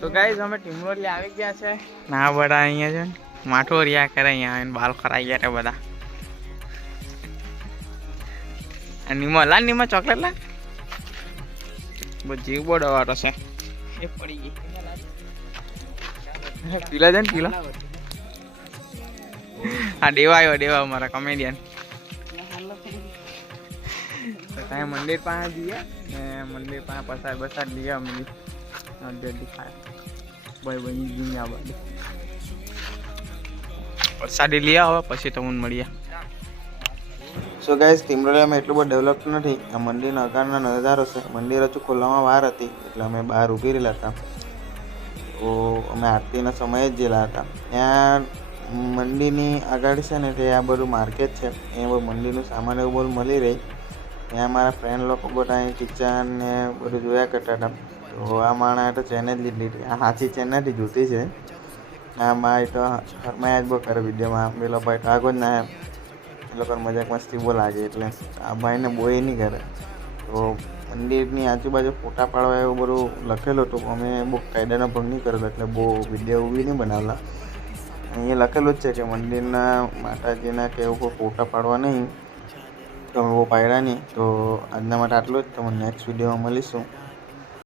તો ગાઈઝ અમે ટીમરોલી આવી ગયા છે ના બધા અહીંયા છે માઠો રહ્યા કરે અહીંયા આવીને બાલ ખરાઈ ગયા છે બધા નીમા ચોકલેટ લા જીવ બહુ ડવાટો છે એ પડી ગઈ પીલા છે ને પીલા હા દેવા અમારા કોમેડિયન ત્યાં મંદિર પાસે જઈએ ને મંદિર પાસે પસાર લઈએ અમે પ્રસાદી લઈ આવો પછી તમને મળીએ. સો ગાઈસ ટીમરોલિયામાં એટલું બધું ડેવલપ નથી. આ મંદિરના અગાડનો નજારો છે. મંદિર હજુ ખોલવામાં વાર હતી એટલે અમે બહાર ઊભી રહેલા હતા. તો અમે આરતીના સમયે જ ગયેલા હતા. ત્યાં મંદિરની આગળ છે ને તે આ બધું માર્કેટ છે. એ બધું મંદિરનું સામાન એવું બધું મળી રહી. ત્યાં મારા ફ્રેન્ડ લોકો બધા કિચન ને બધું જોયા કરતા હતા. તો આ માણસ તો ચેન જ લીધી હતી. આ સાચી ચેન નથી જોતી છે. આમાં તો ફરમાયા જ બહુ કરે વિડીયોમાં. પેલો ભાઈ તો આગળ જ ના એ લોકોને મજાક મસ્તી બહુ લાગે એટલે આ ભાઈને બહુ એ નહીં કરે. તો મંદિરની આજુબાજુ ફોટા પાડવા એવું બધું લખેલું હતું. અમે બહુ કાયદાનો ભંગ નહીં કરેલો એટલે બહુ વિડીયો બી નહીં બનાવેલા. અહીંયા લખેલું જ છે કે મંદિરના માતાજીના કે એવું કોઈ ફોટા પાડવા નહીં. તો અમે બહુ પાડ્યા નહીં. તો આજના માટે આટલું જ. તો નેક્સ્ટ વિડીયોમાં મળીશું.